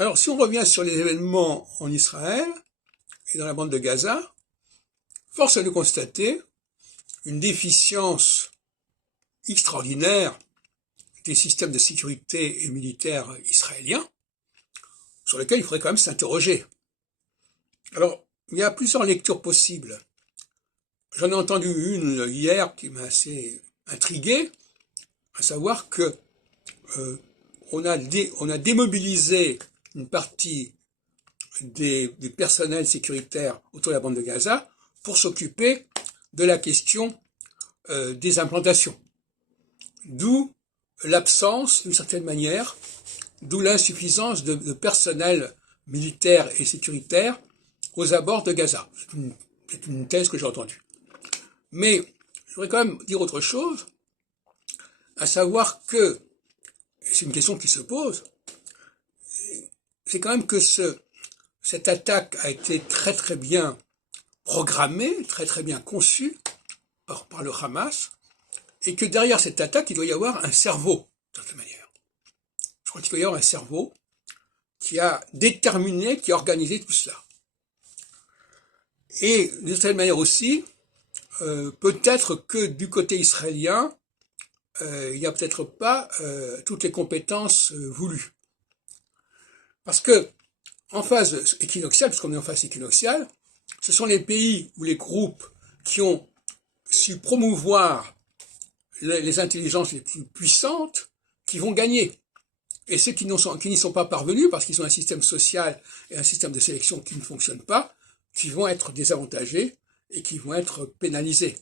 Alors, si on revient sur les événements en Israël et dans la bande de Gaza, force est de constater une déficience extraordinaire des systèmes de sécurité et militaires israéliens, sur lesquels il faudrait quand même s'interroger. Alors, il y a plusieurs lectures possibles. J'en ai entendu une hier qui m'a assez intrigué, à savoir que on a démobilisé une partie du personnel sécuritaire autour de la bande de Gaza pour s'occuper de la question des implantations. D'où l'absence, d'une certaine manière, d'où l'insuffisance de personnel militaire et sécuritaire aux abords de Gaza. C'est une thèse que j'ai entendue. Mais je voudrais quand même dire autre chose, à savoir que, et c'est une question qui se pose, c'est quand même que cette attaque a été très très bien programmée, très très bien conçue par le Hamas, et que derrière cette attaque, il doit y avoir un cerveau, de toute manière. Je crois qu'il doit y avoir un cerveau qui a déterminé, qui a organisé tout cela. Et d'une certaine manière aussi, peut-être que du côté israélien, il n'y a peut-être pas toutes les compétences voulues. Parce que, en phase équinoxiale, puisqu'on est en phase équinoxiale, ce sont les pays ou les groupes qui ont su promouvoir les intelligences les plus puissantes qui vont gagner. Et ceux qui n'y sont pas parvenus, parce qu'ils ont un système social et un système de sélection qui ne fonctionne pas, qui vont être désavantagés et qui vont être pénalisés.